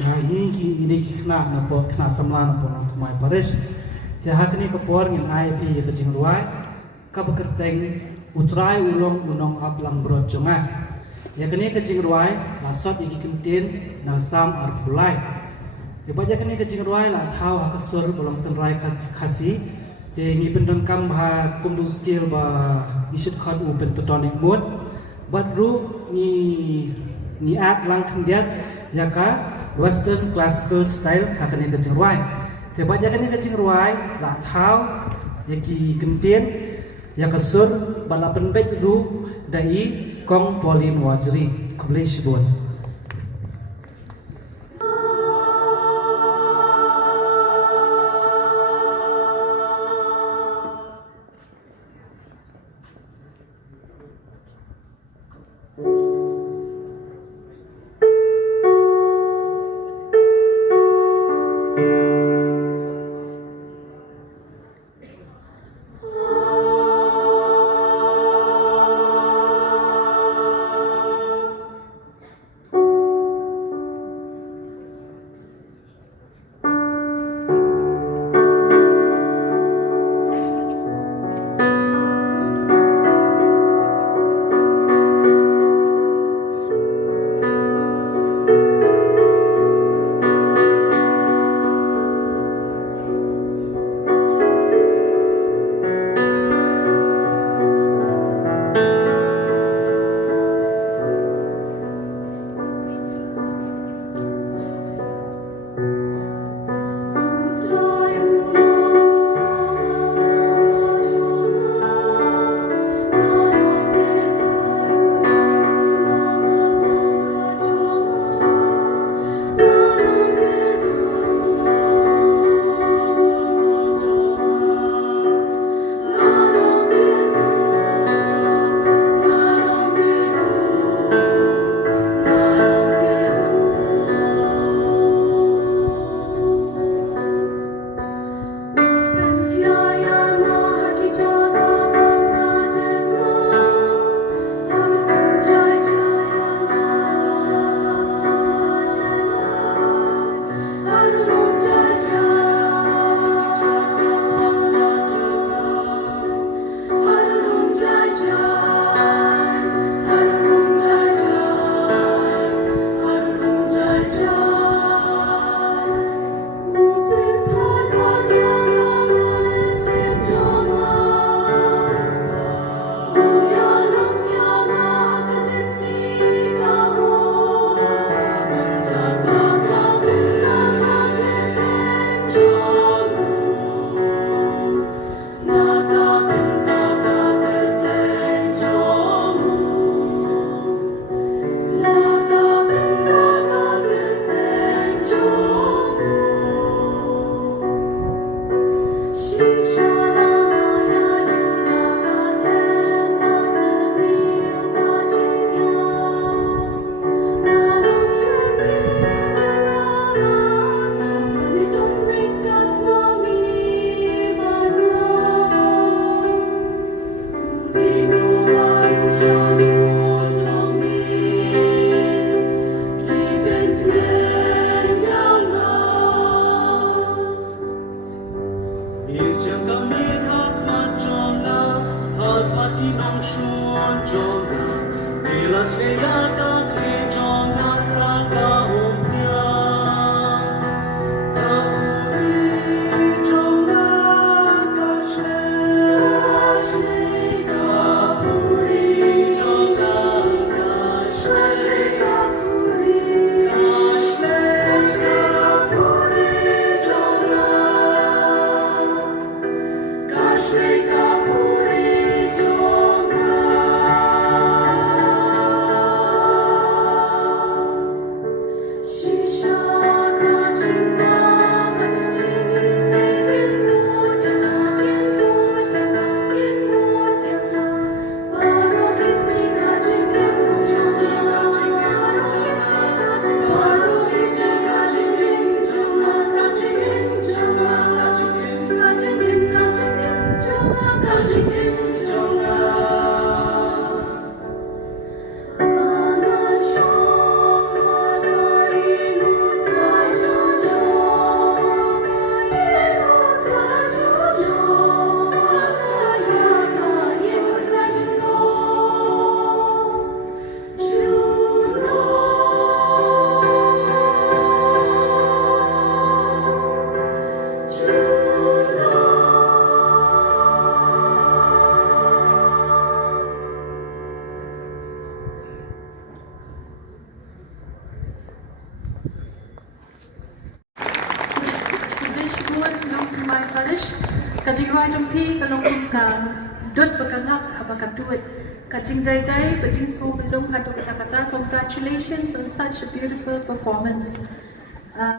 ini kena napa kena samla napa nang thumai paris te hakni ka por ngin IP ka jingruai ka bekerteng utrai ulong unong aplang brot jonga yakni ka jingruai la sot iki kentin na sam arpulai te ba yakni ka jingruai la thau ha ka sur bolong tenrai khasi te ngi pendang kam ha kumdu skill ba isit khat u pen tonic mode bat ru ni at lang thangdiat yaka western classical style hakani ka jingruai te ba yakni ka jingruai la thau yaki kentin yakasur balapan bet ru dai kong polin wajri kublish bon Parish, Kajing Roy Jumpi, Kalong Ka, Dut Bakangak, Habakatuit, Kajing Jai Jai, Bajing School Belum Hadu Kata Kata, congratulations on such a beautiful performance.